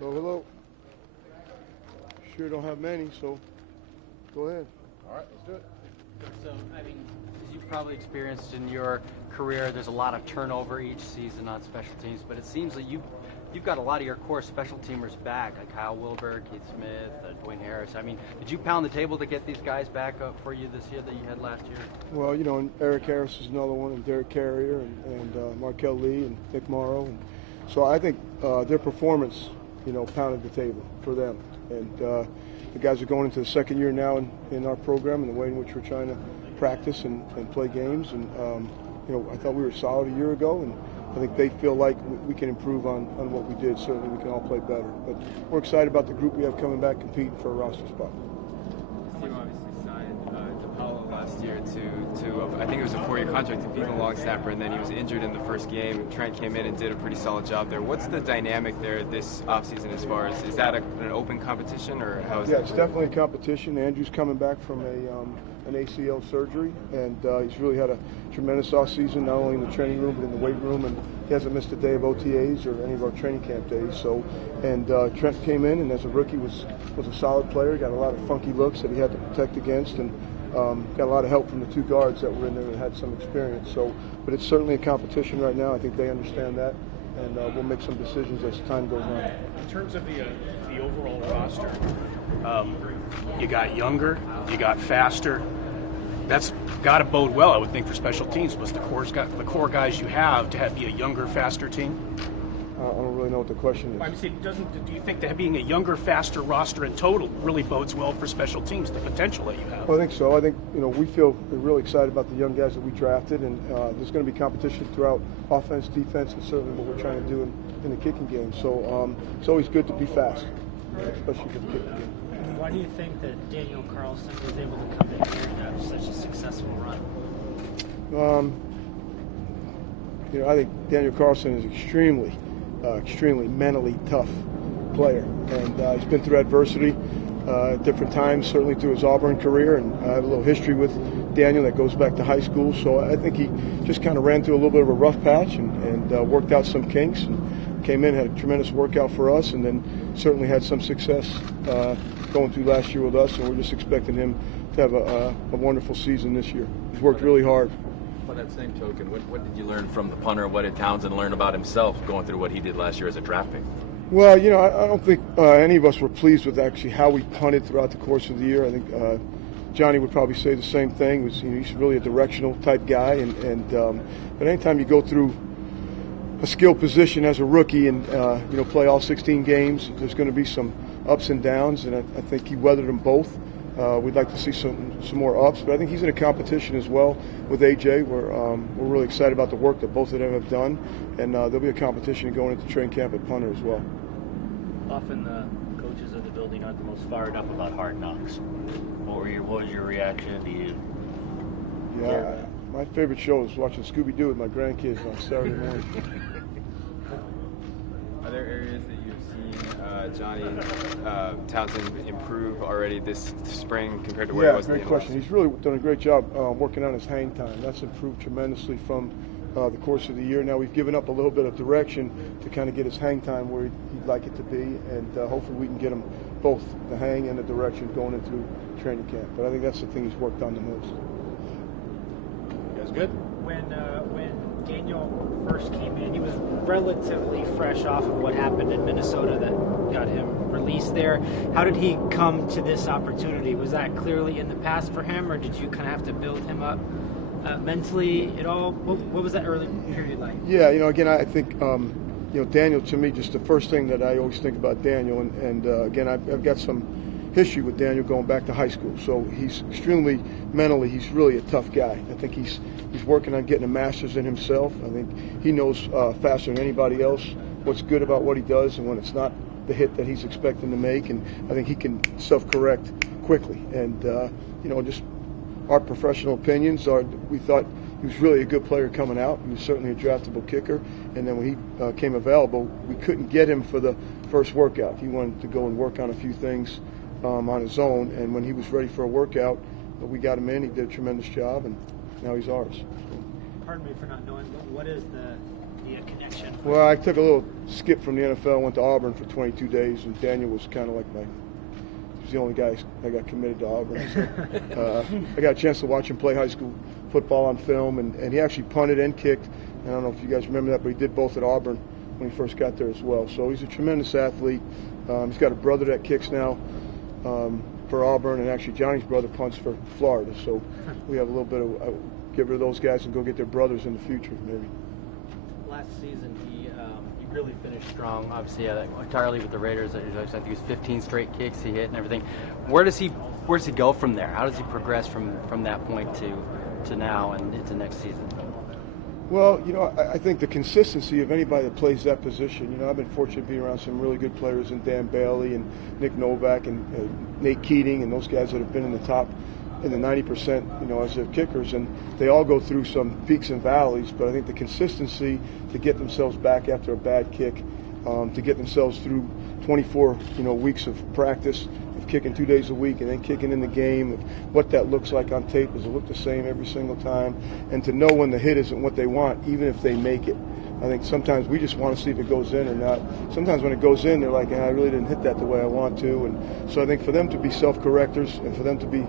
Hello. Sure don't have many, so go ahead. All right, let's do it. So, I mean, as you've probably experienced in your career, there's a lot of turnover each season on special teams, but it seems like you've got a lot of your core special teamers back, like Kyle Wilbur, Keith Smith, Dwayne Harris. I mean, did you pound the table to get these guys back up for you this year that you had last year? Well, you know, and Eric Harris is another one, and Derek Carrier, and Markel Lee, and Nick Morrow. And so I think their performance, you know, pounded the table for them. And the guys are going into the second year now in our program and the way in which we're trying to practice and play games. And, you know, I thought we were solid a year ago, and I think they feel like we can improve on what we did. Certainly we can all play better. But we're excited about the group we have coming back competing for a roster spot. You obviously signed DePaulo last year to I think it was a 4-year contract to be the long snapper, and then he was injured in the first game. Trent came in and did a pretty solid job there. What's the dynamic there this offseason as far as, is that an open competition, or how is Yeah, that? it's definitely a competition. Andrew's coming back from an ACL surgery, and he's really had a tremendous offseason, not only in the training room but in the weight room, and he hasn't missed a day of OTAs or any of our training camp days. So, and Trent came in, and as a rookie was a solid player. Got a lot of funky looks that he had to protect against, and got a lot of help from the two guards that were in there that had some experience. So, but it's certainly a competition right now. I think they understand that, and we'll make some decisions as time goes on. In terms of the overall roster, you got younger, you got faster. That's got to bode well, I would think, for special teams. Was the core guys you have to be a younger, faster team? I don't really know what the question is. I'm saying, do you think that being a younger, faster roster in total really bodes well for special teams, the potential that you have? Well, I think so. I think, you know, we're really excited about the young guys that we drafted, and there's going to be competition throughout offense, defense, and certainly what we're trying to do in the kicking game. So it's always good to be fast, especially for the kicking game. Why do you think that Daniel Carlson was able to come in here and have such a successful run? You know, I think Daniel Carlson is extremely mentally tough player, and he's been through adversity at different times, certainly through his Auburn career, and I have a little history with Daniel that goes back to high school. So I think he just kind of ran through a little bit of a rough patch and worked out some kinks, and came in, had a tremendous workout for us, and then certainly had some success going through last year with us, and we're just expecting him to have a wonderful season this year. He's worked really hard. By that same token, what did you learn from the punter? What did Townsend learn about himself going through what he did last year as a draft pick? Well, you know, I don't think any of us were pleased with actually how we punted throughout the course of the year. I think Johnny would probably say the same thing. He's really a directional type guy, but anytime you go through a skill position as a rookie and you know, play all 16 games, there's going to be some ups and downs, and I think he weathered them both. We'd like to see some more ups, but I think he's in a competition as well with AJ. We're really excited about the work that both of them have done, and there'll be a competition going into training camp at punter as well. Often the coaches of the building aren't the most fired up about Hard Knocks. What was your reaction? Do you? Yeah, my favorite show is watching Scooby-Doo with my grandkids on Saturday morning. Are there areas that you've seen Johnny Townsend improve already this spring compared to where he was in the great question. He's really done a great job working on his hang time. That's improved tremendously from the course of the year. Now we've given up a little bit of direction to kind of get his hang time where he'd like it to be, and hopefully we can get him both the hang and the direction going into training camp. But I think that's the thing he's worked on the most. You guys good? When Daniel first came in, he was relatively fresh off of what happened in Minnesota that got him released there. How did he come to this opportunity? Was that clearly in the past for him, or did you kind of have to build him up mentally at all? What was that early period like? Yeah, you know, again, I think, you know, Daniel, to me, just the first thing that I always think about Daniel, and again, I've got some history with Daniel going back to high school, so he's extremely mentally, he's really a tough guy. I think he's working on getting a master's in himself. I think he knows faster than anybody else what's good about what he does and when it's not the hit that he's expecting to make, and I think he can self-correct quickly. And you know, just our professional opinions are, we thought he was really a good player coming out. He was certainly a draftable kicker, and then when he came available, we couldn't get him for the first workout. He wanted to go and work on a few things on his own, and when he was ready for a workout, we got him in. He did a tremendous job, and now he's ours. Pardon me for not knowing, but what is the be a connection? Well, I took a little skip from the NFL, went to Auburn for 22 days, and Daniel was kind of like he was the only guy I got committed to Auburn. So, I got a chance to watch him play high school football on film, and he actually punted and kicked. And I don't know if you guys remember that, but he did both at Auburn when he first got there as well. So he's a tremendous athlete. He's got a brother that kicks now for Auburn, and actually Johnny's brother punts for Florida. So we have a little bit of get rid of those guys and go get their brothers in the future, maybe. Last season, he really finished strong. Obviously, entirely with the Raiders. I think it was 15 straight kicks he hit and everything. Where does he go from there? How does he progress from that point to now and into next season? Well, I think the consistency of anybody that plays that position. I've been fortunate to be around some really good players in Dan Bailey and Nick Novak and Nate Keating and those guys that have been in the top in the 90%, as their kickers, and they all go through some peaks and valleys. But I think the consistency to get themselves back after a bad kick, to get themselves through 24, weeks of practice, of kicking 2 days a week, and then kicking in the game, of what that looks like on tape. Does it look the same every single time? And to know when the hit isn't what they want, even if they make it. I think sometimes we just want to see if it goes in or not. Sometimes when it goes in, they're like, I really didn't hit that the way I want to. And so I think for them to be self-correctors and for them to be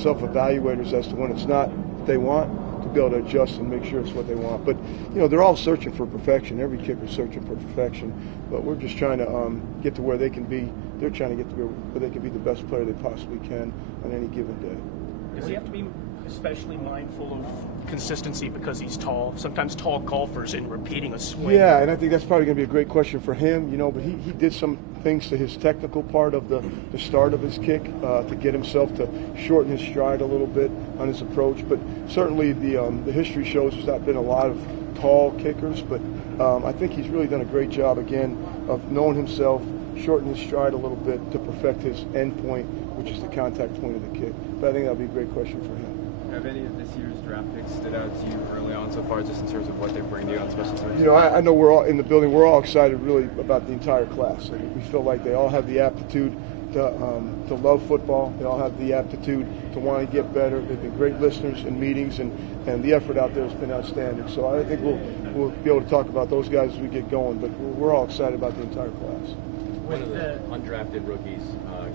self-evaluators as to when it's not what they want, to be able to adjust and make sure it's what they want. But, they're all searching for perfection. Every kicker's searching for perfection. But we're just trying to get to where they can be. They're trying to get to where they can be the best player they possibly can on any given day. Does he have to be especially mindful of consistency because he's tall? Sometimes tall golfers in repeating a swing. Yeah, and I think that's probably going to be a great question for him, but he did some things to his technical part of the start of his kick to get himself to shorten his stride a little bit on his approach. But certainly the history shows there's not been a lot of tall kickers, but I think he's really done a great job, again, of knowing himself, shorten his stride a little bit to perfect his end point, which is the contact point of the kick. But I think that'll be a great question for him. Have any of this year's draft picks stood out to you early on so far, just in terms of what they bring to you on special teams? I know we're all in the building. We're all excited, really, about the entire class. We feel like they all have the aptitude to love football. They all have the aptitude to want to get better. They've been great listeners in meetings, and the effort out there has been outstanding. So I think we'll be able to talk about those guys as we get going. But we're all excited about the entire class. One of the undrafted rookies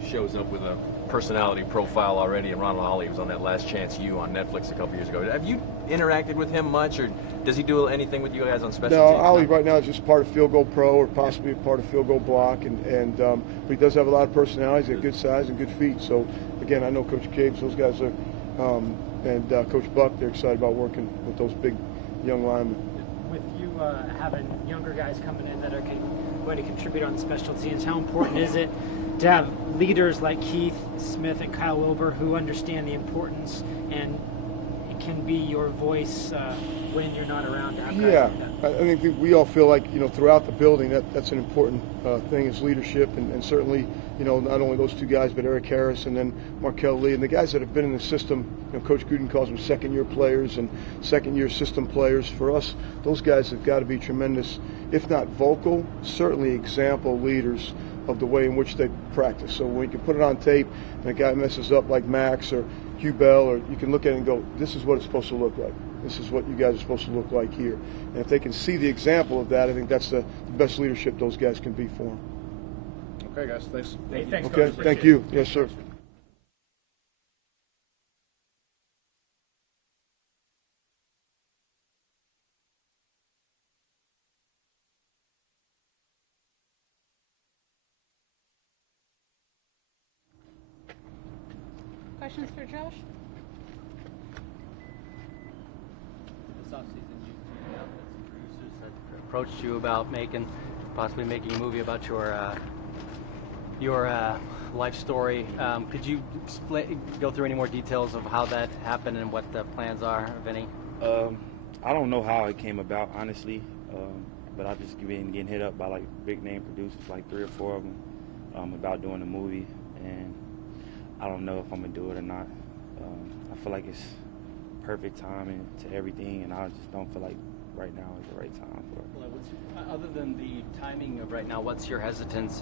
shows up with a personality profile already, and Ronald Ollie was on that Last Chance U on Netflix a couple years ago. Have you interacted with him much, or does he do anything with you guys on special teams? No, Ollie right now is just part of Field Goal Pro or possibly a part of Field Goal Block, but he does have a lot of personality. He's got good size and good feet. So, again, I know Coach Cabes, those guys are, and Coach Buck, they're excited about working with those big young linemen. With you having younger guys coming in that are going to contribute on special teams, how important is it to have leaders like Keith Smith and Kyle Wilbur who understand the importance and can be your voice when you're not around? Yeah, I think we all feel like, throughout the building that's an important thing is leadership, and certainly, not only those two guys, but Eric Harris and then Markel Lee and the guys that have been in the system. Coach Gruden calls them second-year players and second-year system players. For us, those guys have got to be tremendous, if not vocal, certainly example leaders of the way in which they practice. So when you can put it on tape and a guy messes up like Max or Hugh Bell, or you can look at it and go, this is what it's supposed to look like. This is what you guys are supposed to look like here. And if they can see the example of that, I think that's the best leadership those guys can be for them. Okay, guys, thanks. Hey, thanks, Okay, Coach. thank you. Yes, sir. Questions for Josh? This offseason, you tweeted out that some producers had approached you about possibly making a movie about your life story. Could you go through any more details of how that happened and what the plans are, if any? I don't know how it came about, honestly, but I've just been getting hit up by like big name producers, like 3 or 4 of them, about doing a movie, and I don't know if I'm gonna do it or not. I feel like it's perfect timing to everything, and I just don't feel like right now is the right time for it. Well, other than the timing of right now, what's your hesitance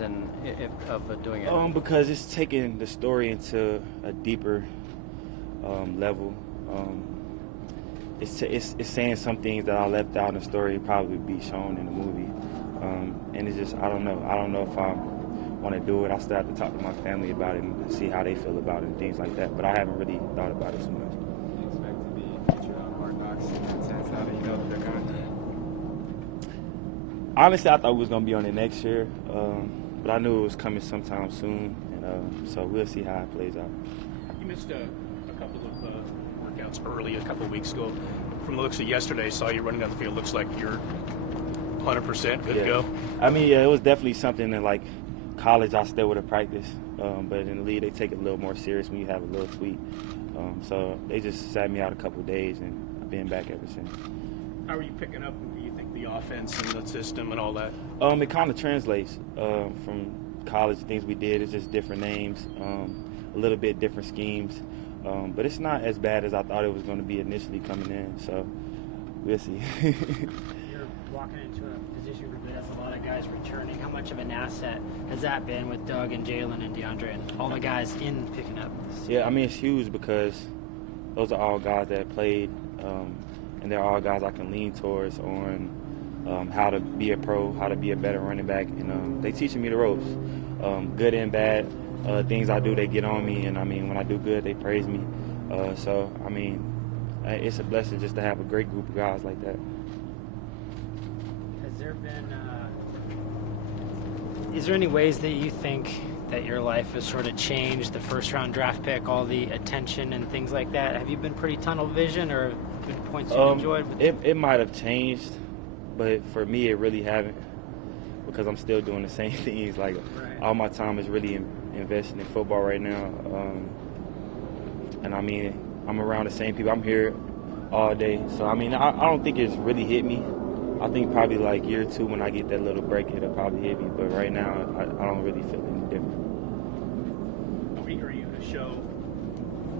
of doing it? Because it's taking the story into a deeper level. it's saying some things that I left out in the story probably be shown in the movie, and it's just I don't know if I want to do it. I still have to talk to my family about it and see how they feel about it and things like that. But I haven't really thought about it too much. Do you expect to be featured on Hard Knocks in that sense now that you know that they're coming? Honestly, I thought we was gonna be on it next year, but I knew it was coming sometime soon, and so we'll see how it plays out. You missed a couple of workouts early a couple of weeks ago. From the looks of yesterday, I saw you running down the field. Looks like you're 100% good to go. I mean, yeah, it was definitely something that, like, college I still would have practiced, but in the league they take it a little more serious when you have a little tweak. So they just sat me out a couple of days, and I've been back ever since. How are you picking up, do you think, the offense and the system and all that? It kind of translates from college. Things we did, it's just different names, a little bit different schemes, but it's not as bad as I thought it was going to be initially coming in. So we'll see. You're walking into a position group that has a lot of guys returning. How much of an asset has that been with Doug and Jalen and DeAndre and all the guys in picking up? Yeah, I mean, it's huge because those are all guys that played, and they're all guys I can lean towards on how to be a pro, how to be a better running back, and they teaching me the ropes, good and bad. Things I do, they get on me, and I mean, when I do good, they praise me. So, I mean, it's a blessing just to have a great group of guys like that. Has there been, is there any ways that you think that your life has sort of changed, the first-round draft pick, all the attention and things like that? Have you been pretty tunnel vision, or been points you enjoyed? It might have changed, but for me, it really haven't, because I'm still doing the same things. Like, all my time is really invested in football right now, and I mean, I'm around the same people. I'm here all day, so I mean, I don't think it's really hit me. I think probably like year 2 when I get that little break, it'll probably hit me. But right now, I don't really feel any different. How eager are you to show,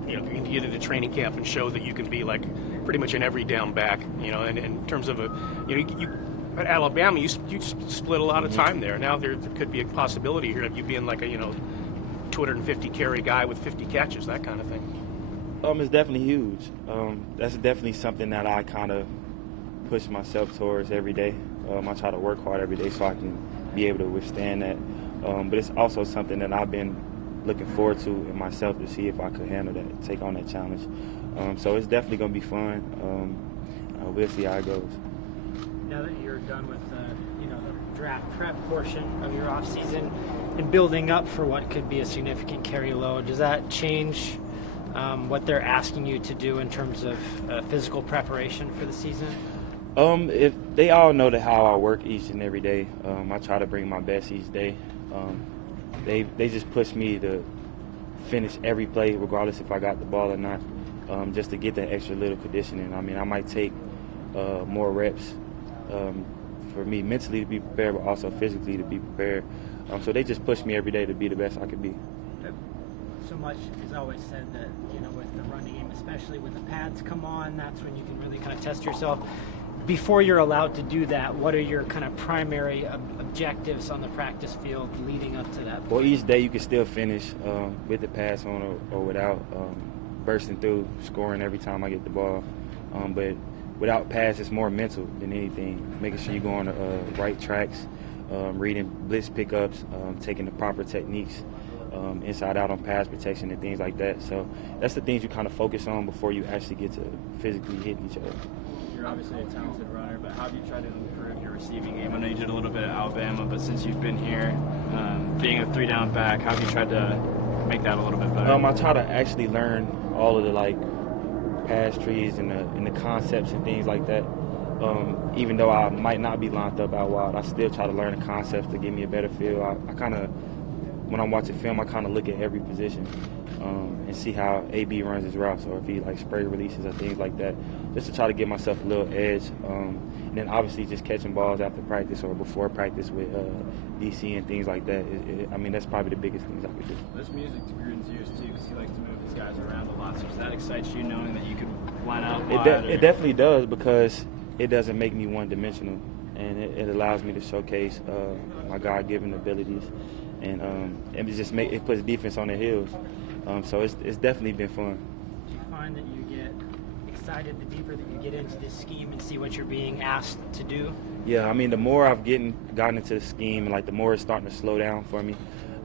you know, you can get into training camp and show that you can be like pretty much an every down back, you know, and in terms of you at Alabama, you split a lot of time there. Now there could be a possibility here of you being like a, 250 carry guy with 50 catches, that kind of thing. It's definitely huge. That's definitely something that I kind of push myself towards every day. I try to work hard every day so I can be able to withstand that. But it's also something that I've been looking forward to in myself to see if I could handle that, take on that challenge. So it's definitely going to be fun. We'll see how it goes. Now that you're done with the draft prep portion of your off season and building up for what could be a significant carry load, does that change what they're asking you to do in terms of physical preparation for the season? If they all know how I work each and every day, I try to bring my best each day. They just push me to finish every play, regardless if I got the ball or not, just to get that extra little conditioning. I mean, I might take more reps for me mentally to be prepared, but also physically to be prepared. So they just push me every day to be the best I could be. So much is always said that, with the running game, especially when the pads come on, that's when you can really kind of test yourself. Before you're allowed to do that, what are your kind of primary objectives on the practice field leading up to that point? Well, each day you can still finish with the pass on or without, bursting through, scoring every time I get the ball. But without pass, it's more mental than anything, making sure you go on the right tracks, reading blitz pickups, taking the proper techniques, inside out on pass protection and things like that. So that's the things you kind of focus on before you actually get to physically hitting each other. You're obviously a talented runner, but how have you tried to improve your receiving game? I know you did a little bit at Alabama, but since you've been here, being a 3-down back, how have you tried to make that a little bit better? I try to actually learn all of the pass trees and the concepts and things like that. Even though I might not be lined up out wide, I still try to learn the concepts to give me a better feel. I kind of, when I'm watching film, I kind of look at every position and see how AB runs his routes, or if he spray releases or things like that, just to try to give myself a little edge. And then obviously just catching balls after practice or before practice with DC and things like that. I mean, that's probably the biggest things I could do. This music to Gruden's ears too, because he likes to move his guys around a lot. So does that excite you, knowing that you could line out wide? It definitely does, because it doesn't make me one-dimensional, and it allows me to showcase my God-given abilities, and it puts defense on their heels. So it's definitely been fun. Do you find that you get decided, the deeper that you get into this scheme and see what you're being asked to do? Yeah, I mean, the more I've gotten into the scheme, and like the more it's starting to slow down for me,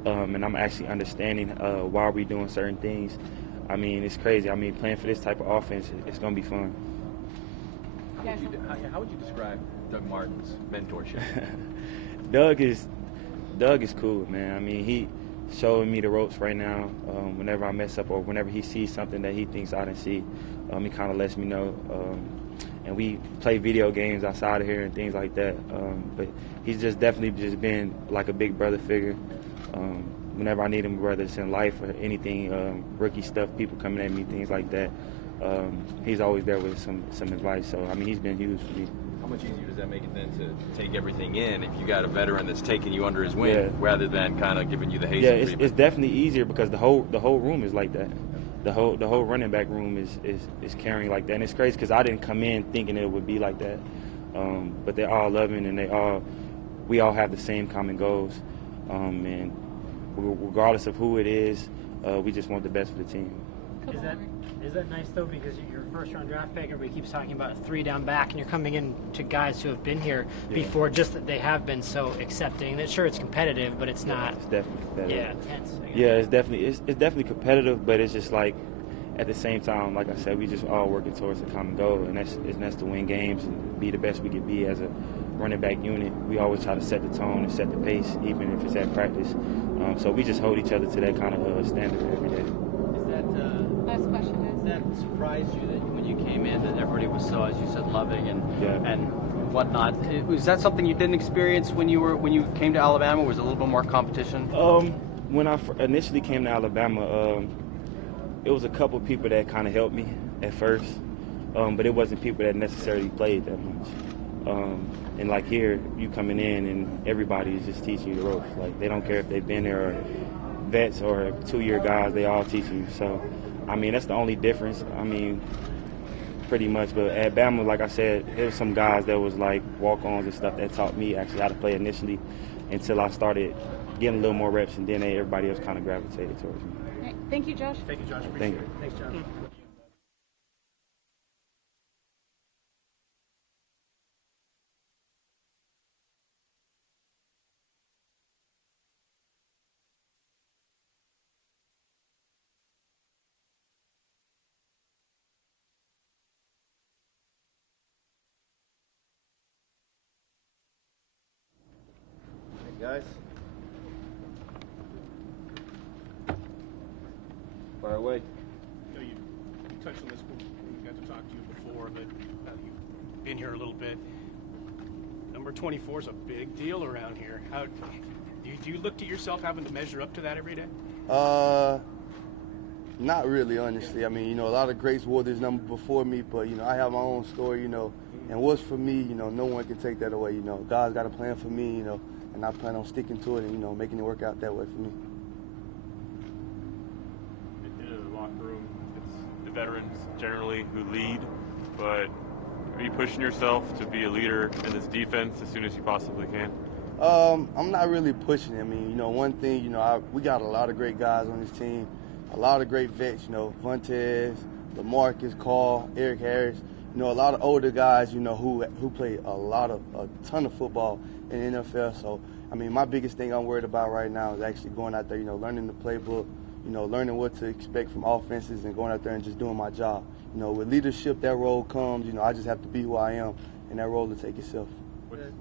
and I'm actually understanding why we're doing certain things. I mean, it's crazy. I mean, playing for this type of offense, it's going to be fun. How would you describe Doug Martin's mentorship? Doug is cool, man. I mean, he showing me the ropes right now. Whenever I mess up or whenever he sees something that he thinks I didn't see, he kind of lets me know. And we play video games outside of here and things like that. But he's just definitely just been like a big brother figure. Whenever I need him, whether it's in life or anything, rookie stuff, people coming at me, things like that, he's always there with some advice. So, I mean, he's been huge for me. How much easier does that make it then to take everything in if you got a veteran that's taking you under his wing rather than kind of giving you the haze? Yeah, it's definitely easier because the whole room is like that. The whole running back room is carrying like that, and it's crazy because I didn't come in thinking it would be like that. But they're all loving, and we all have the same common goals, and regardless of who it is, we just want the best for the team. Is that nice though, because you're a first-round draft pick, everybody keeps talking about a 3-down back, and you're coming in to guys who have been here before, just that they have been so accepting. That sure, it's competitive, but it's not. It's definitely competitive. Yeah, tense. Yeah, it's definitely competitive, but it's just like at the same time, like I said, we just all working towards a common goal, and that's to win games and be the best we can be as a running back unit. We always try to set the tone and set the pace, even if it's at practice. So we just hold each other to that kind of standard every day. Last question is. That surprised you that when you came in that everybody was so, as you said, loving and whatnot? Was that something you didn't experience when you came to Alabama? Was it a little bit more competition? When I initially came to Alabama, it was a couple people that kind of helped me at first, but it wasn't people that necessarily played that much. And like here, you coming in and everybody is just teaching you the ropes. Like they don't care if they've been there or vets or 2-year guys, they all teach you. So, I mean, that's the only difference. I mean, pretty much. But at Bama, like I said, there was some guys that was like walk-ons and stuff that taught me actually how to play initially until I started getting a little more reps, and then everybody else kind of gravitated towards me. All right. Thank you, Josh. Thank you, Josh. Appreciate Thank it. you. Thanks, Josh. Guys, fire away. You touched on this when we got to talk to you before, but you've been here a little bit. Number 24 is a big deal around here. How do you look to yourself having to measure up to that every day? Not really, honestly. I mean, a lot of greats wore this number before me, but I have my own story, and what's for me, no one can take that away. God's got a plan for me, and I plan on sticking to it and, making it work out that way for me. In the locker room, it's the veterans generally who lead, but are you pushing yourself to be a leader in this defense as soon as you possibly can? I'm not really pushing it. I mean, one thing, we got a lot of great guys on this team, a lot of great vets, Vontaze, LaMarcus, Carl, Eric Harris, a lot of older guys, who play a ton of football in the NFL. So, I mean, my biggest thing I'm worried about right now is actually going out there, learning the playbook, learning what to expect from offenses and going out there and just doing my job. With leadership, that role comes, I just have to be who I am, and that role will take itself. What's your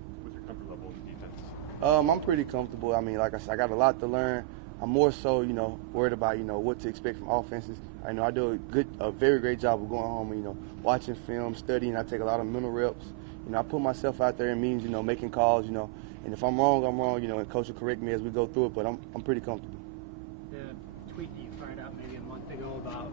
comfort level with the defense? I'm pretty comfortable. I mean, like I said, I got a lot to learn. I'm more so, worried about, what to expect from offenses. I know I do a very great job of going home and, watching film, studying. I take a lot of mental reps. I put myself out there in meetings, making calls, and if I'm wrong, I'm wrong, and Coach will correct me as we go through it, but I'm pretty comfortable. The tweet that you fired out maybe a month ago about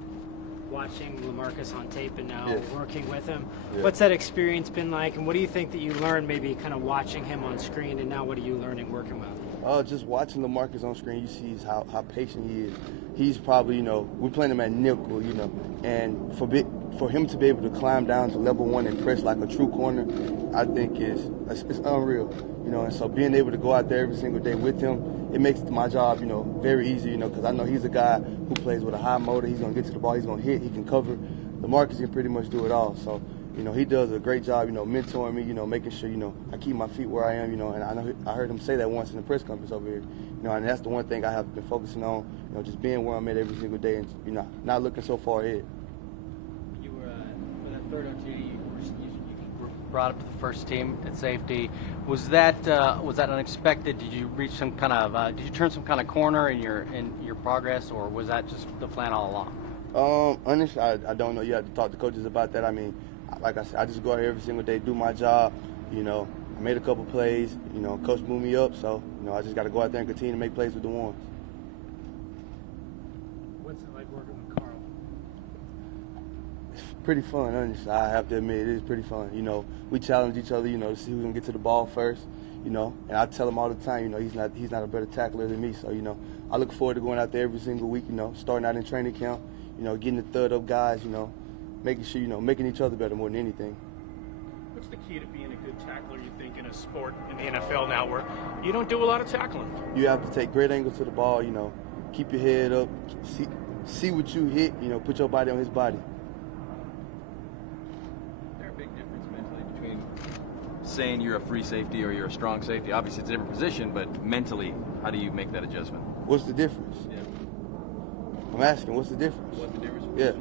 watching LaMarcus on tape and now working with him, what's that experience been like, and what do you think that you learned maybe kind of watching him on screen, and now what are you learning working with him? Just watching LaMarcus on screen, you see how patient he is. He's probably, we're playing him at nickel, and for him to be able to climb down to level 1 and press like a true corner, I think it's unreal, and so being able to go out there every single day with him, it makes my job, very easy, because I know he's a guy who plays with a high motor. He's going to get to the ball, he's going to hit, he can cover. LaMarcus can pretty much do it all. So, you know, he does a great job, you know, mentoring me, you know, making sure, you know, I keep my feet where I am, you know, and I heard him say that once in the press conference over here, you know, and that's the one thing I have been focusing on, you know, just being where I'm at every single day and, you know, not looking so far ahead. You were, for that third OT, you were brought up to the first team at safety. Was that unexpected? Did you reach some kind of, did you turn some kind of corner in your progress, or was that just the plan all along? Honestly, I don't know. You have to talk to coaches about that. I mean, like I said, I just go out here every single day, do my job. You know, I made a couple plays. You know, coach moved me up, so you know, I just got to go out there and continue to make plays with the ones. What's it like working with Carl? It's pretty fun, honestly. I have to admit, it is pretty fun. You know, we challenge each other. You know, to see who's gonna get to the ball first. You know, and I tell him all the time. You know, he's not a better tackler than me. So you know, I look forward to going out there every single week. You know, starting out in training camp. You know, getting the third up guys. You know, making sure, you know, making each other better more than anything. What's the key to being a good tackler, you think, in a sport in the NFL now where you don't do a lot of tackling? You have to take great angles to the ball, you know, keep your head up, see what you hit, you know, put your body on his body. Is there a big difference mentally between saying you're a free safety or you're a strong safety? Obviously, it's a different position, but mentally, how do you make that adjustment? What's the difference? Yeah. I'm asking, what's the difference? What's the difference? Yeah.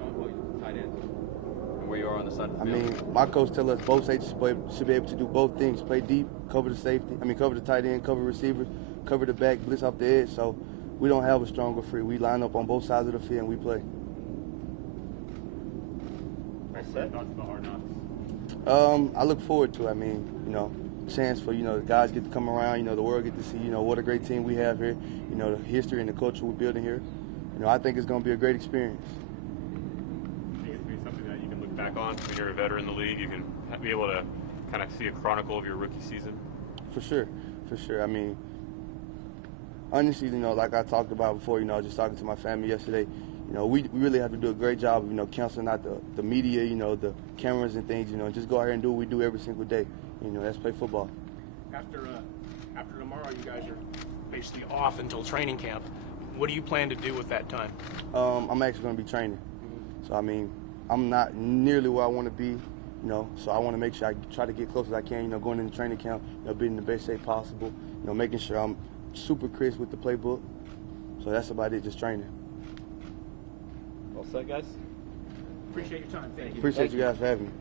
Tight end. Where you are on the side of the field. I mean, my coach tells us both safeties should be able to do both things: play deep, cover the cover the tight end, cover receivers, cover the back, blitz off the edge. So we don't have a strong or free. We line up on both sides of the field and we play. I look forward to it. I mean, you know, chance for, you know, the guys get to come around, you know, the world get to see, you know, what a great team we have here, you know, the history and the culture we're building here. You know, I think it's going to be a great experience. Something that you can look back on when you're a veteran in the league. You can be able to kind of see a chronicle of your rookie season. For sure. I mean, honestly, you know, like I talked about before, you know, just talking to my family yesterday, you know, we really have to do a great job of, you know, canceling out the media, you know, the cameras and things, you know, just go out here and do what we do every single day. You know, that's play football. After tomorrow, you guys are basically off until training camp. What do you plan to do with that time? I'm actually going to be training. So, I mean, I'm not nearly where I want to be, you know, so I want to make sure I try to get close as I can, you know, going into training camp, you know, being in the best shape possible, you know, making sure I'm super crisp with the playbook. So that's about it, just training. All set, guys? Appreciate your time. Thank you. Appreciate you guys for having me.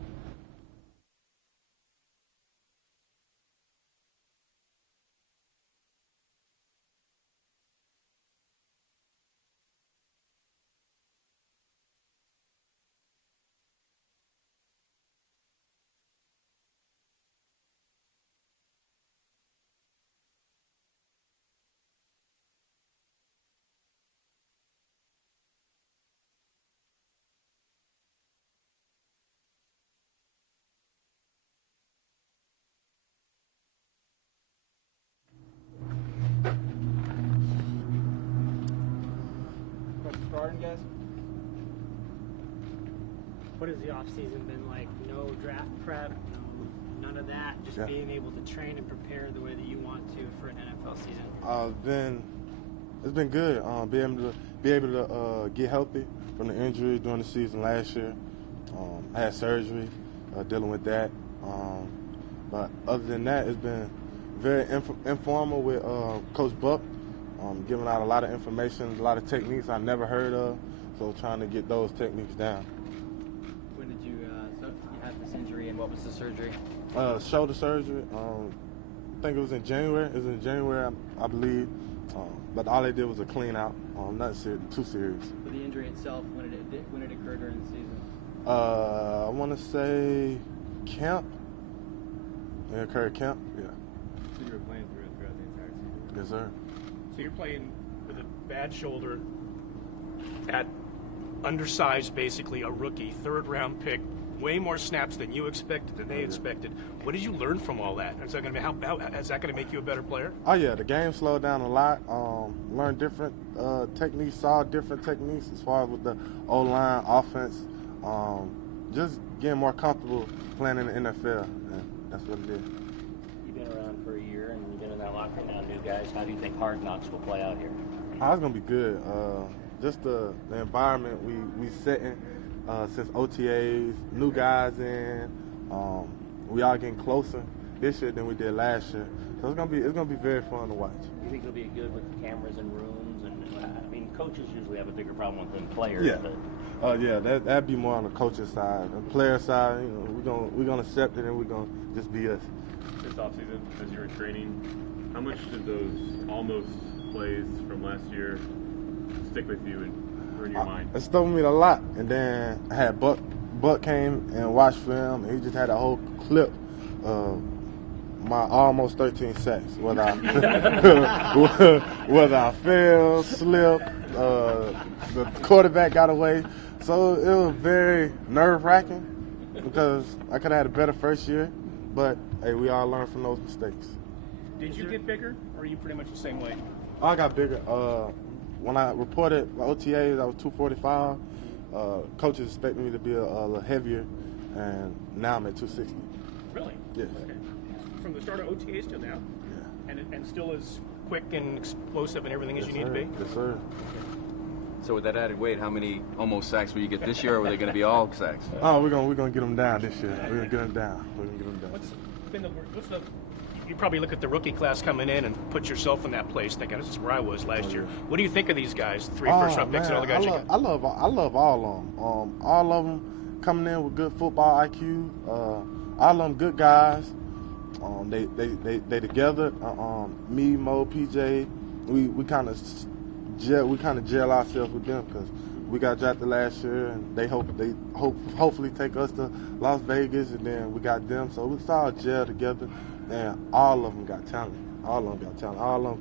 Arden, guys? What has the off-season been like? No draft prep, none of that. Just being able to train and prepare the way that you want to for an NFL season. It's been good. Be able to get healthy from the injury during the season last year. I had surgery, dealing with that. But other than that, it's been very informal with Coach Buck. Giving out a lot of information, a lot of techniques I never heard of, so trying to get those techniques down. When did you, so you had this injury, and what was the surgery? Shoulder surgery. I think it was in January. It was in January, I believe. But all they did was a clean out. Nothing too serious. For the injury itself, when it occurred during the season? I want to say camp. It occurred camp, yeah. So you were playing throughout the entire season? Yes, sir. So you're playing with a bad shoulder at undersized, basically a rookie, third-round pick, way more snaps than you expected, than they expected. What did you learn from all that? Is that going to make you a better player? Oh yeah, the game slowed down a lot. Learned different techniques, saw different techniques as far as with the O-line, offense. Just getting more comfortable playing in the NFL. And that's what it is. You've been around for a year and you've been in that locker room now, new guys. How do you think Hard Knocks will play out here? It's gonna be good. Just the environment we setting. since OTAs, new guys in. We all getting closer this year than we did last year. So it's gonna be very fun to watch. You think it'll be good with cameras and rooms? And I mean, coaches usually have a bigger problem than players. Yeah. But Yeah, that'd be more on the coach's side. The player side, you know, we're gonna accept it and we're gonna just be us. This offseason, as you were training, how much did those almost plays from last year stick with you and in your mind? It stuck with me a lot. And then I had Buck came and watched film, and he just had a whole clip of my almost 13 sacks. Whether I fell, slipped, the quarterback got away. So it was very nerve-wracking because I could have had a better first year, but hey, we all learn from those mistakes. Did you get bigger, or are you pretty much the same way? I got bigger. When I reported OTAs, I was 245. Coaches expected me to be a little heavier, and now I'm at 260. Really? Yes. Okay. From the start of OTAs till now? Yeah. And still as quick and explosive and everything as you need to be? Yes, sir. So with that added weight, how many almost sacks will you get this year, or are they going to be all sacks? Oh, we're gonna get them down this year. We're gonna get them down. You probably look at the rookie class coming in and put yourself in that place, thinking this is where I was last year. What do you think of these guys? 3 first-round picks and all the guys you got? I love all of them. All of them coming in with good football IQ. All of them good guys. They together. Me, Mo, PJ, we kind of gel ourselves with them because we got drafted last year, and they hopefully take us to Las Vegas, and then we got them. So we all gel together, and all of them got talent. All of them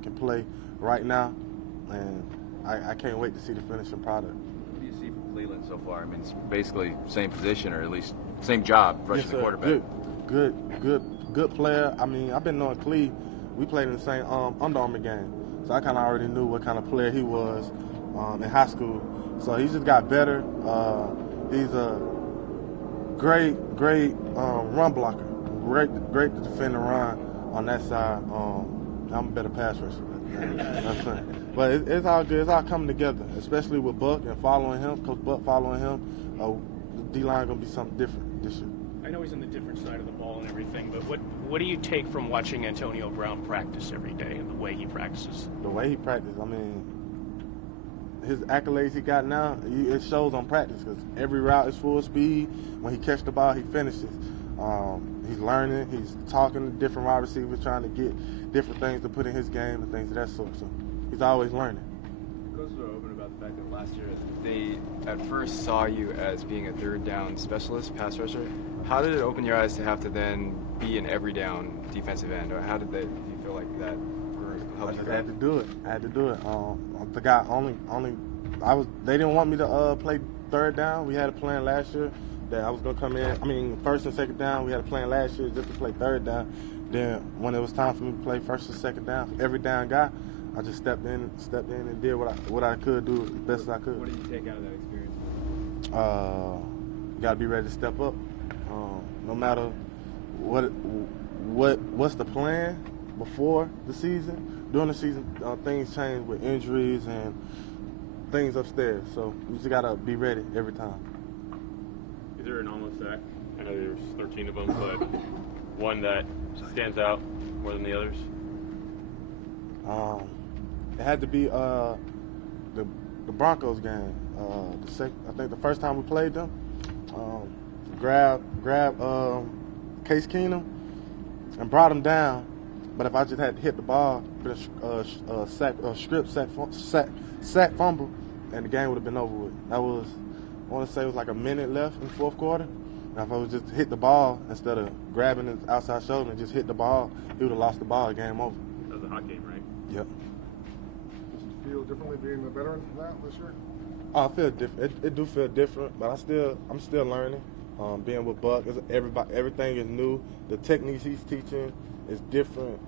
can play right now, and I can't wait to see the finishing product. What do you see from Cleveland so far? I mean, it's basically same position, or at least same job, rushing the quarterback. Good player. I mean, I've been knowing Cleve. We played in the same Under Armour game, so I kind of already knew what kind of player he was in high school. So he just got better. He's a great run blocker. Great to defend the run on that side. I'm a better pass rusher. But it's all good. It's all coming together, especially with Buck and following him. Coach Buck following him. The D-line going to be something different this year. I know he's on the different side of the ball and everything, but what do you take from watching Antonio Brown practice every day and the way he practices? The way he practices, I mean, his accolades he got now, it shows on practice because every route is full speed. When he catches the ball, he finishes. He's learning. He's talking to different wide receivers, trying to get different things to put in his game and things of that sort. So he's always learning. Coaches were open about the fact that last year they at first saw you as being a third down specialist, pass rusher. How did it open your eyes to have to then be an every down defensive end? Or how did do you feel like that helped you? I had to do it. The guy they didn't want me to play third down. We had a plan last year that I was going to come in. I mean, first and second down, we had a plan last year just to play third down. Then when it was time for me to play first and second down, every down guy, I just stepped in and did what I could do as best as I could. What did you take out of that experience? You got to be ready to step up. No matter what's the plan before the season, during the season, things change with injuries and things upstairs. So you just got to be ready every time. Is there an almost sack? I know there's 13 of them, but one that stands out more than the others? It had to be the Broncos game. I think the first time we played them, grab Case Keenum and brought him down. But if I just had to hit the ball, sack fumble, and the game would have been over with. That was, I want to say it was like a minute left in the fourth quarter. Now if I would just hit the ball instead of grabbing his outside shoulder and just hit the ball, he would have lost the ball. Game over. That was a hot game, right? Yep. Does it feel differently being a veteran now this year? I feel different. It do feel different, but I'm still learning. Being with Buck, everything is new. The techniques he's teaching is different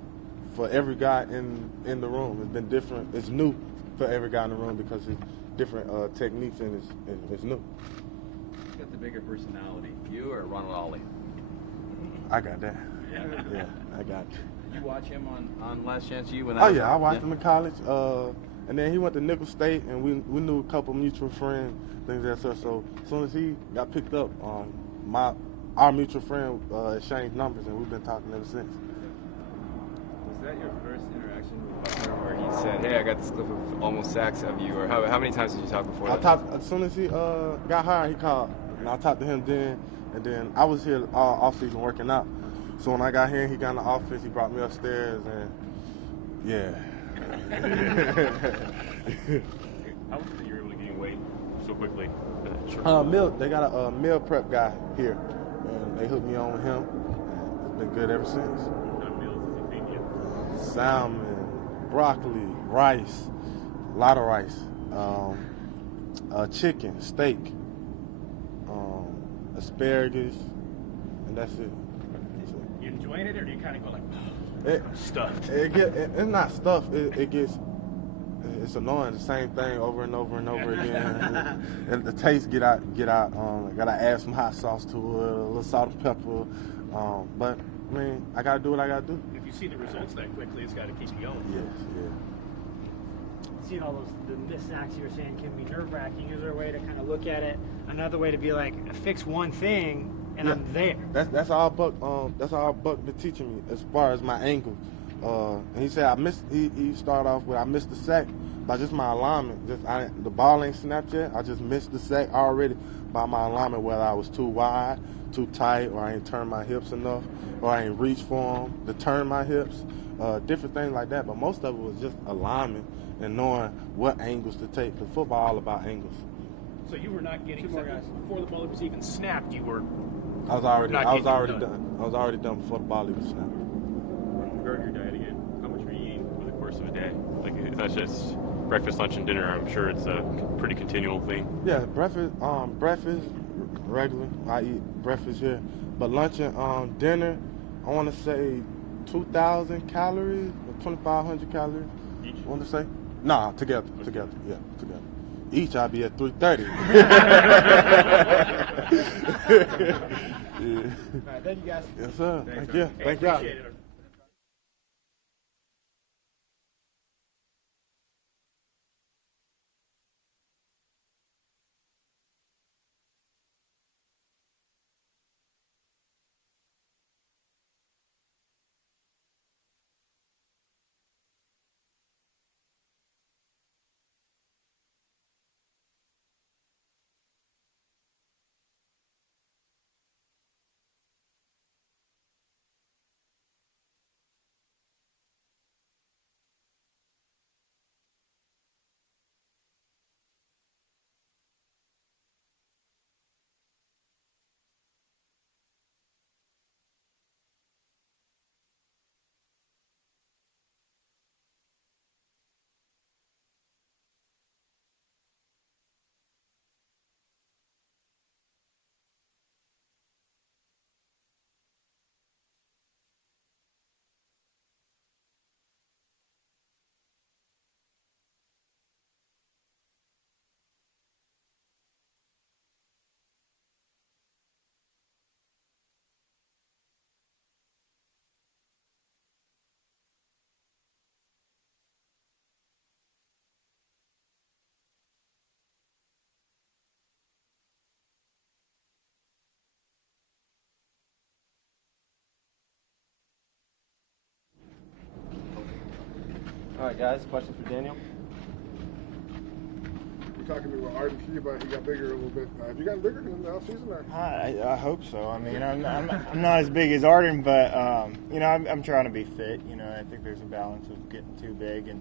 for every guy in the room. It's been different. It's new for every guy in the room because it's different techniques and it's new. Who's got the bigger personality, you or Ronald Ollie? I got that. Yeah, I got you. Did you watch him on Last Chance U? I watched him in college. And then he went to Nickel State, and we knew a couple mutual friends, things like that. So as soon as he got picked up, our mutual friend exchanged numbers, and we've been talking ever since. Was that your first interaction with Butler where he said, hey, I got this clip of almost sacks of you, or how many times did you talk before that? As soon as he got hired, he called, and I talked to him then, and then I was here all off-season working out. So when I got here and he got in the office, he brought me upstairs, and yeah. How was it that you were able to gain weight so quickly? They got a meal prep guy here, and they hooked me on with him, and it's been good ever since. What kind of meals does he feed you? Salmon, broccoli, rice, a lot of rice, chicken, steak, asparagus, and that's it. You enjoying it, or do you kind of go like, I'm stuffed? It's not stuffed. It's annoying. The same thing over and over and over again. and the taste get out. Gotta add some hot sauce to it, a little salt and pepper. But I mean, I gotta do what I gotta do. If you see the results that quickly, it's got to keep you going. Yes, yeah. Seeing all the missed sacks you were saying can be nerve-wracking. Is there a way to kind of look at it? Another way to be like, fix one thing and I'm there. That's all Buck. That's all Buck been teaching me as far as my angle. And he said I missed. He started off with I missed the sack by just my alignment. The ball ain't snapped yet. I just missed the sack already by my alignment, whether I was too wide, too tight, or I ain't turned my hips enough, or I ain't reached for them to turn my hips. Different things like that. But most of it was just alignment and knowing what angles to take. The football all about angles. So you were not getting before the ball was even snapped. You were. I was already done. I was already done before the ball even snapped. Regarding your diet again, how much are you eating over the course of a day? Like, if that's just breakfast, lunch, and dinner, I'm sure it's a pretty continual thing. Yeah, breakfast regular. I eat breakfast here, but lunch and dinner, I want to say 2,000 calories or 2,500 calories. Each? I want to say. Nah, together. Each I'll be at 330. All right, thank you guys. Yes, sir. Thanks, Thank you. man. Thank you. Appreciate it. All right, guys, questions for Daniel? You're talking to Arden Key about he got bigger a little bit. Have you gotten bigger in the offseason? Or? I hope so. I mean, I'm not as big as Arden, but I'm trying to be fit. I think there's a balance of getting too big and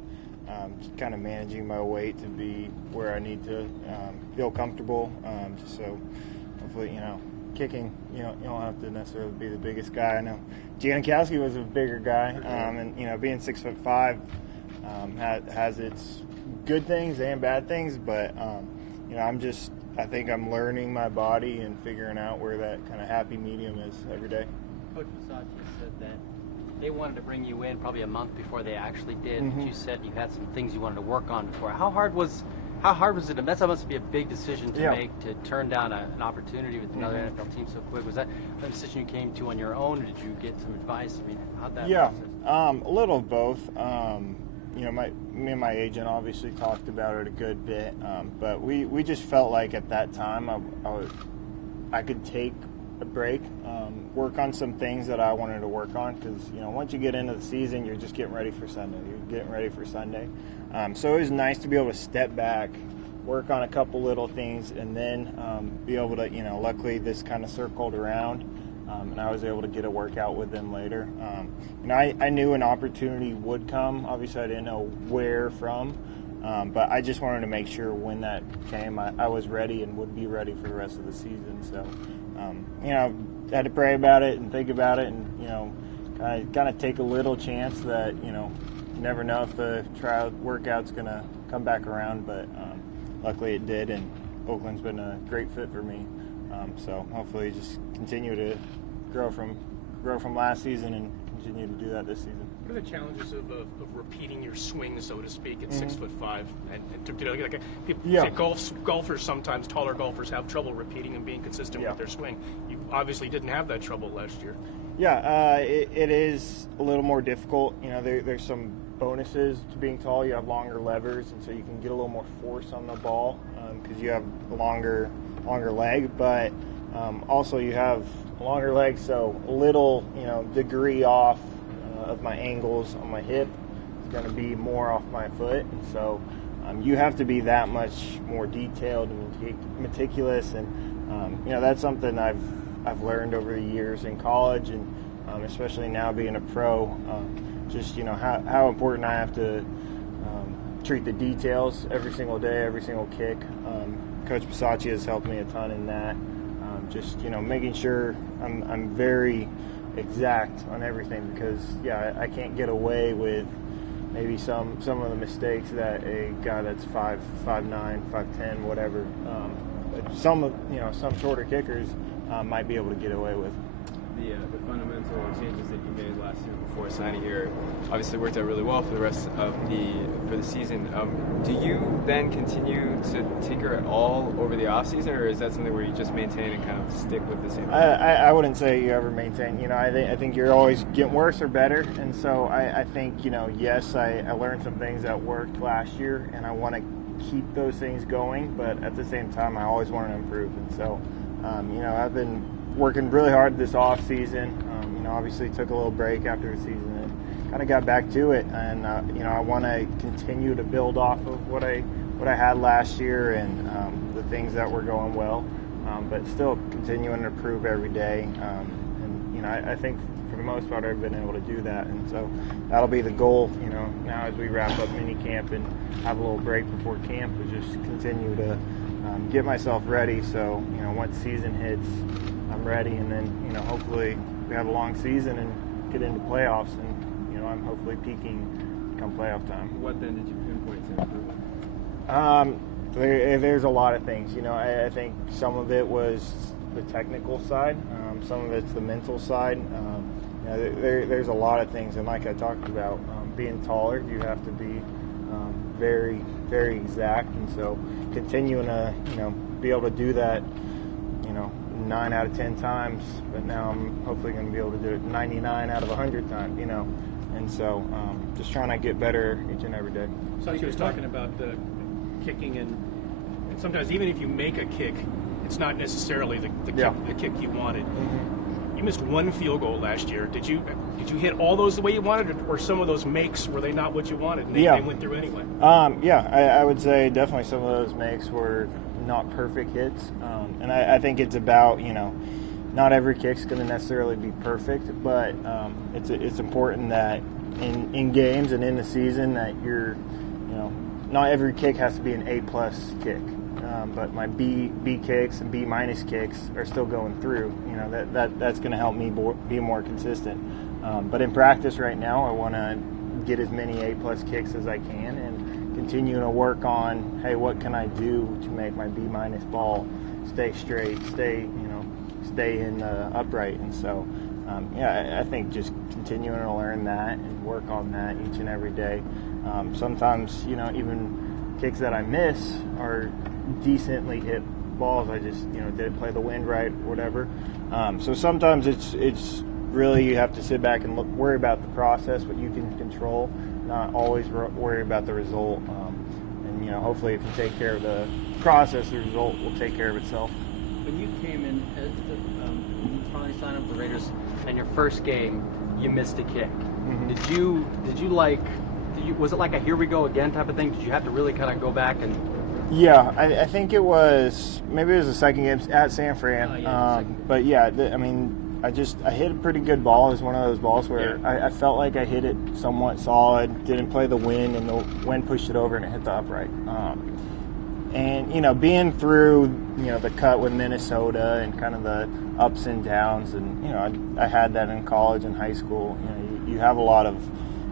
just kind of managing my weight to be where I need to feel comfortable. So hopefully, kicking, you don't have to necessarily be the biggest guy. I know Johnathan was a bigger guy, and being 6'5" has its good things and bad things, but I think I'm learning my body and figuring out where that kind of happy medium is every day. Coach Bisaccia said that they wanted to bring you in probably a month before they actually did. Mm-hmm. You said you had some things you wanted to work on before. How hard was it? That must be a big decision to make, to turn down an opportunity with another NFL team so quick. Was that a decision you came to on your own, or did you get some advice? I mean, how'd that process? A little of both. me and my agent obviously talked about it a good bit, but we just felt like at that time I could take a break, work on some things that I wanted to work on, because once you get into the season, you're just getting ready for Sunday. You're getting ready for Sunday. So it was nice to be able to step back, work on a couple little things, and then be able to, luckily this kind of circled around, and I was able to get a workout with them later. I knew an opportunity would come. Obviously, I didn't know where from, but I just wanted to make sure when that came, I was ready and would be ready for the rest of the season. So, had to pray about it and think about it, and kind of take a little chance that you never know if the trial workout's gonna come back around, but luckily it did, and Oakland's been a great fit for me. So hopefully just continue to grow from last season and continue to do that this season. What are the challenges of repeating your swing, so to speak, at 6'5"? And people say golfers sometimes, taller golfers, have trouble repeating and being consistent with their swing. You obviously didn't have that trouble last year. Yeah, it is a little more difficult. There's some bonuses to being tall. You have longer levers, and so you can get a little more force on the ball because you have a longer leg. But also you have a longer leg, so a little degree off of my angles on my hip is going to be more off my foot, and so you have to be that much more detailed and meticulous, and that's something I've learned over the years in college, and especially now being a pro. Just how important I have to treat the details every single day, every single kick. Coach Bisaccia has helped me a ton in that. Just making sure I'm very exact on everything, because I can't get away with maybe some of the mistakes that a guy that's 5'9", 5'10", whatever. Some shorter kickers might be able to get away with. The fundamental changes that you made last year before signing here obviously worked out really well for the rest of the season. Do you then continue to tinker at all over the off season, or is that something where you just maintain and kind of stick with the same? I wouldn't say you ever maintain. I think you're always getting worse or better, and so I think yes, I learned some things that worked last year, and I want to keep those things going, but at the same time I always want to improve, and so I've been working really hard this off season. Obviously took a little break after the season and kind of got back to it, and I want to continue to build off of what I had last year and the things that were going well, but still continuing to improve every day. And I think for the most part I've been able to do that, and so that'll be the goal. Now as we wrap up minicamp and have a little break before camp, is just continue to get myself ready. So once season hits, I'm ready, and then hopefully we have a long season and get into playoffs, and I'm hopefully peaking come playoff time. What then did you pinpoint to improve? There's a lot of things. I think some of it was the technical side, some of it's the mental side. There's a lot of things, and like I talked about, being taller, you have to be very, very exact, and so continuing to be able to do that 9 out of 10 times, but now I'm hopefully going to be able to do it 99 out of 100 times, and so just trying to get better each and every day. So he was talking about the kicking, and sometimes even if you make a kick, it's not necessarily the kick you wanted. You missed one field goal last year. Did you hit all those the way you wanted, or some of those makes, were they not what you wanted and they went through anyway? I would say definitely some of those makes were not perfect hits, and I think it's about not every kick's going to necessarily be perfect, but it's important that in games and in the season that you're not every kick has to be an A+ kick, but my B kicks and B- kicks are still going through. That's going to help me be more consistent. But in practice right now, I want to get as many A+ kicks as I can, and continue to work on, hey, what can I do to make my B- ball stay straight, stay in upright, and so I think just continuing to learn that and work on that each and every day. Sometimes even kicks that I miss are decently hit balls. I just didn't play the wind right, whatever. So sometimes it's really you have to sit back and worry about the process, what you can control, not always worry about the result. And you know, hopefully, if you take care of the process, the result will take care of itself. When you came in, you finally signed up with the Raiders, and your first game, you missed a kick. Mm-hmm. Was it like a here we go again type of thing? Did you have to really kind of go back and? Yeah, I think it was the second game at San Fran. But yeah, I hit a pretty good ball. It was one of those balls where I felt like I hit it somewhat solid, didn't play the wind, and the wind pushed it over and it hit the upright. And, you know, being through, you know, the cut with Minnesota and kind of the ups and downs, and, you know, I had that in college and high school. You know, you have a lot of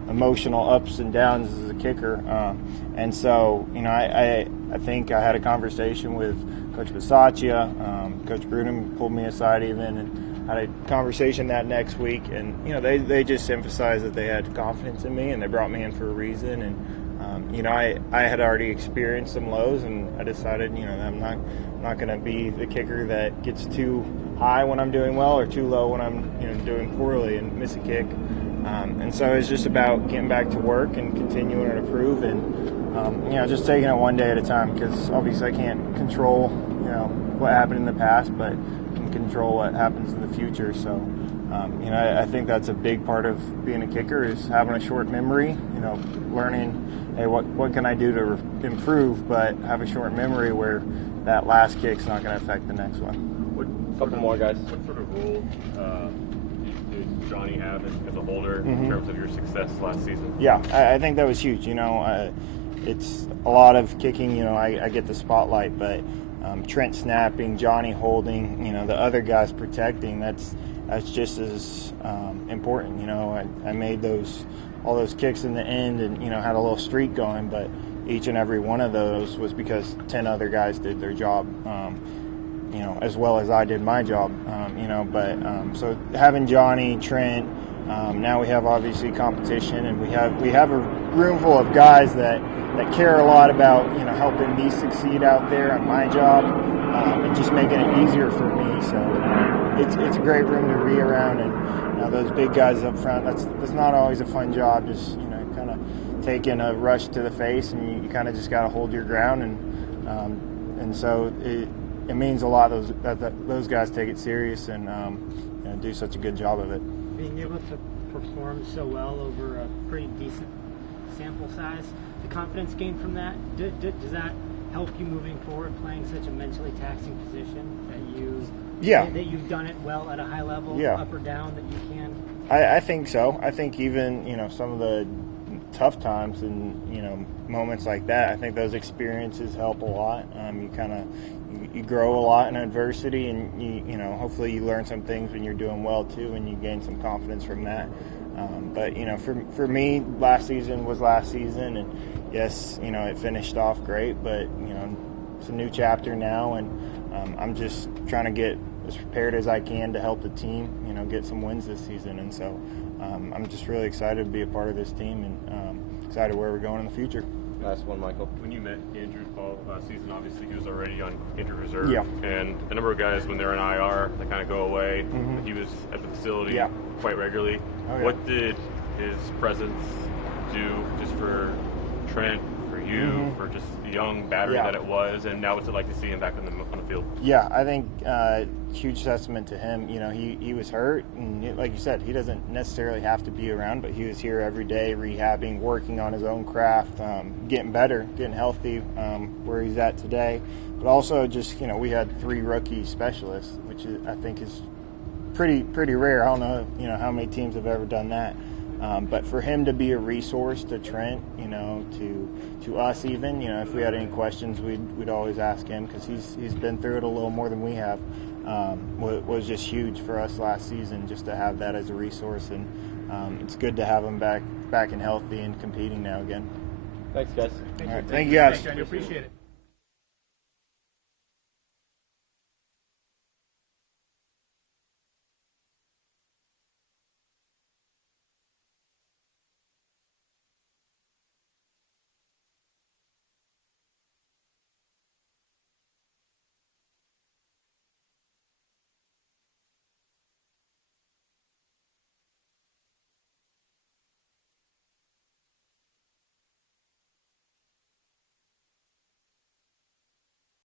emotional ups and downs as a kicker. And so, you know, I think I had a conversation with Coach Bisaccia. Coach Grudem pulled me aside even and had a conversation that next week. And, you know, they just emphasized that they had confidence in me and they brought me in for a reason. And, you know, I had already experienced some lows, and I decided, you know, I'm not going to be the kicker that gets too high when I'm doing well or too low when I'm, you know, doing poorly and miss a kick. And so it's just about getting back to work and continuing to improve, and you know, just taking it one day at a time, because obviously I can't control, you know, what happened in the past, but I can control what happens in the future. So you know, I think that's a big part of being a kicker, is having a short memory, you know, learning, hey, what can I do to improve, but have a short memory where that last kick's not going to affect the next one. Couple more, guys. What sort of role did Johnny have as a holder in terms of your success last season? Yeah, I think that was huge. You know, it's a lot of kicking. You know, I get the spotlight, but Trent snapping, Johnny holding, you know, the other guys protecting. That's just as important. You know, I made all those kicks in the end, and you know, had a little streak going, but each and every one of those was because 10 other guys did their job. You know, as well as I did my job, you know, but so having Johnny, Trent, now we have obviously competition, and we have a room full of guys that care a lot about, you know, helping me succeed out there on my job, and just making it easier for me. So it's a great room to be around, and you know, those big guys up front, that's not always a fun job, just, you know, kind of taking a rush to the face, and you kind of just got to hold your ground, and so it means a lot that those guys take it serious and you know, do such a good job of it. Being able to perform so well over a pretty decent sample size, the confidence gained from that, does that help you moving forward, playing such a mentally taxing position that you've done it well at a high level, up or down, that you can? I think so. I think even, you know, some of the tough times and, you know, moments like that, I think those experiences help a lot. You grow a lot in adversity, and you know, hopefully you learn some things when you're doing well too, and you gain some confidence from that. But you know, for me, last season was last season, and yes, you know, it finished off great, but you know, it's a new chapter now, and I'm just trying to get as prepared as I can to help the team, you know, get some wins this season. And so I'm just really excited to be a part of this team, and excited where we're going in the future. Last one, Michael. When you met Andrew Paul last season, obviously he was already on injured reserve. Yeah. And a number of guys, when they're in IR, they kind of go away. He was at the facility quite regularly. Oh, yeah. What did his presence do just for Trent, for you, for just the young battery that it was, and now what's it like to see him back on the field? Yeah, I think huge testament to him. You know, he was hurt, and like you said, he doesn't necessarily have to be around, but he was here every day, rehabbing, working on his own craft, getting better, getting healthy, where he's at today. But also just, you know, we had 3 rookie specialists, which I think is pretty rare. I don't know, you know, how many teams have ever done that. But for him to be a resource to Trent, you know, to us even, you know, if we had any questions, we'd always ask him, because he's been through it a little more than we have. Was just huge for us last season, just to have that as a resource, and it's good to have him back and healthy and competing now again. Thanks, guys. All right, thank you guys. Thanks, Daniel. Appreciate it.